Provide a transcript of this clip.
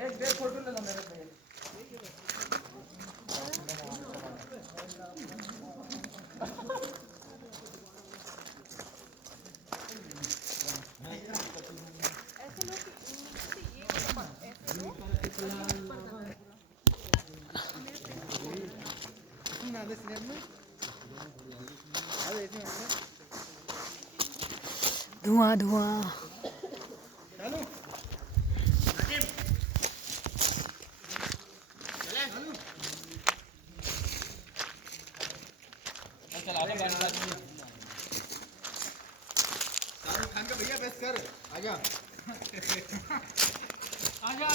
एक bag photo ले लो मेरे पे। धुआं धुआं। चला लो बैंड बाजी। शाहरुख खान का भैया बेस कर आजा आजा।